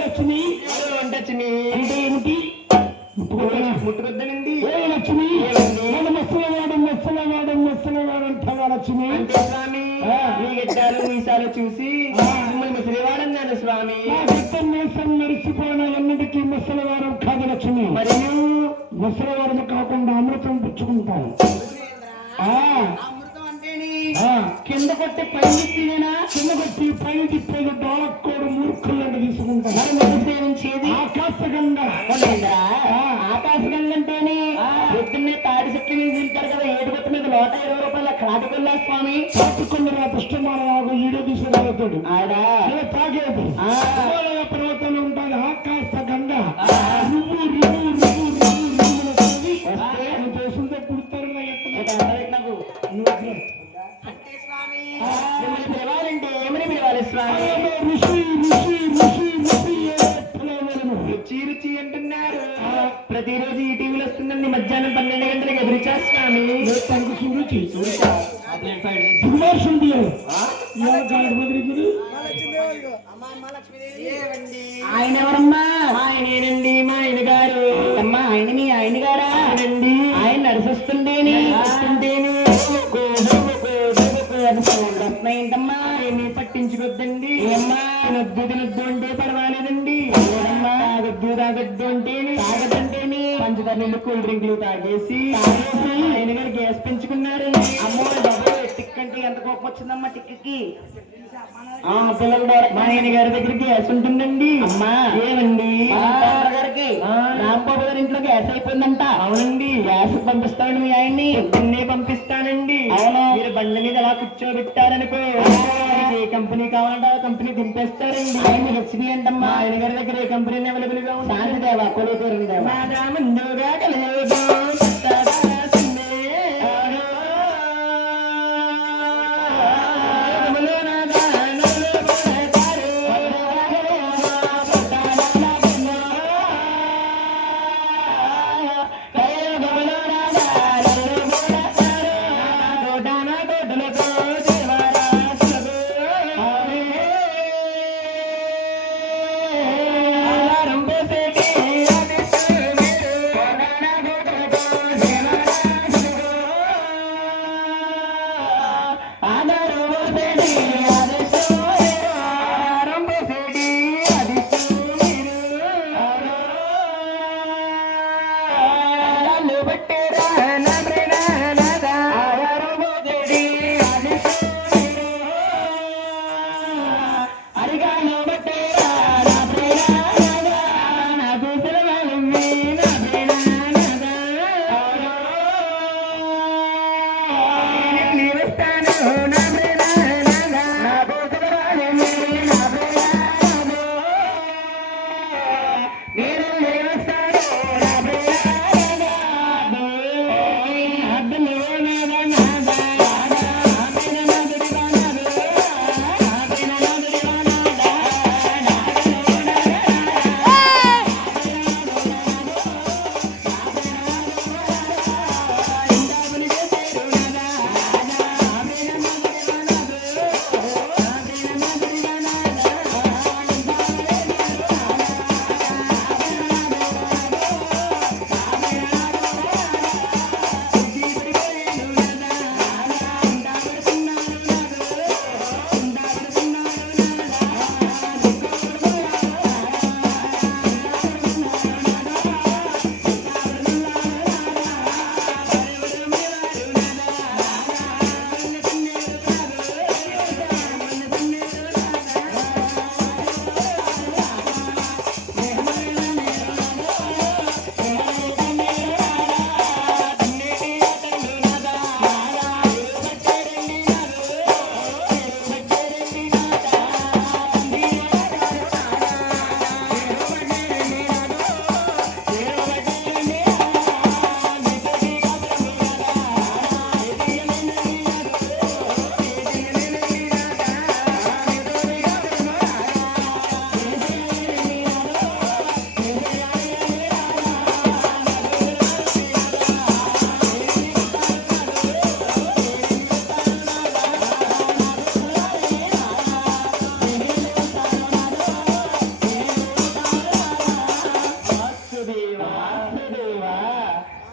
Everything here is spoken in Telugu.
లక్ష్మి అంటే ఏమిటి? ముట్టుకొద్దనండి. లక్ష్మి ముసలివాడు అంటావా లక్ష్మి? అంటే స్వామి మీ గడ్డాలు మీసాలు చూసి మిమ్మల్ని ముసలివాడన్నాను స్వామి. మీసం మరిచిపోయిన ఎన్నిటికీ ముసలివారం కాదు లక్ష్మి. మరియు ముసలివారం కాకుండా అమృతం పుచ్చుకుంటాను. కింద కొట్టి పైన తినేనా? కింద కొట్టి పైన తిప్పేది డోలక్కోడు మూర్ఖులను తీసుకుంటాను. సేవించేది ఆకాశగంగా. ఆకాశగంగా అంటేనే పొద్దున్నే తాడి చెట్ల మీద తింటారు కదా, ఏడు కొట్టు మీద 120 రూపాయల కాటుకొల్లా స్వామి. కాటుకొల్లు పుష్టమానవాగు ఈడో తీసుకురావుతాడు. ఆడ తాగేది పర్వతంలో ఉంటుంది ఆకాశగంగా. దేశంతో పుడతారు నాకు. పిలవాలంటే ఏమని పిలవాలి స్వామి? రుచి రుచి అంటున్నారు. ప్రతిరోజు ఈ టీవీలో వస్తుందండి మధ్యాహ్నం 12 గంటలకు ఎదురుచా స్వామి. ఆయన ఎవరమ్మా? ఆయనేనండి మా ఆయన గారు. అమ్మా ఆయన మీ ఆయన గారా? రండి. ఆయన నడిసొస్తుండేని ఏంటమ్మా ఏమీ పట్టించుకోద్దండి. ఏమ్మా తినొద్దు అంటే పర్వాలేదండి. తాగొద్దు అంటే తాగదంటేని పంచదార నీళ్ళు కూల్ డ్రింక్లు తాగేసి ఆయన గారు గ్యాస్ పెంచుకున్నారండి. అమ్మో డబ్బు టిక్ అంటే ఎంత కోపం వచ్చిందమ్మా టిక్కి. పిల్లలు మా ఆయన గారి దగ్గర గ్యాస్ ఉంటుందండి. అమ్మా ఏమండి గారికి రాంబాబు గారి ఇంట్లో గ్యాస్ అయిపోయిందంట. అవునండి గ్యాస్ పంపిస్తానండి మీ ఆయన్ని. పొద్దున్నే పంపిస్తానండి. అవును మీరు బండి మీద అలా కూర్చోబెట్టారనుకో ఏ కంపెనీ కావాలంటే ఆ కంపెనీ దింపేస్తారండి. ఆయన హెచ్పి అంటమ్మా. ఆయన గారి దగ్గర ఏ కంపెనీ అవైలబుల్ గా ఉంది? శాంతి దేవా కొలుతూరు దేవా ముందుగా కలిసి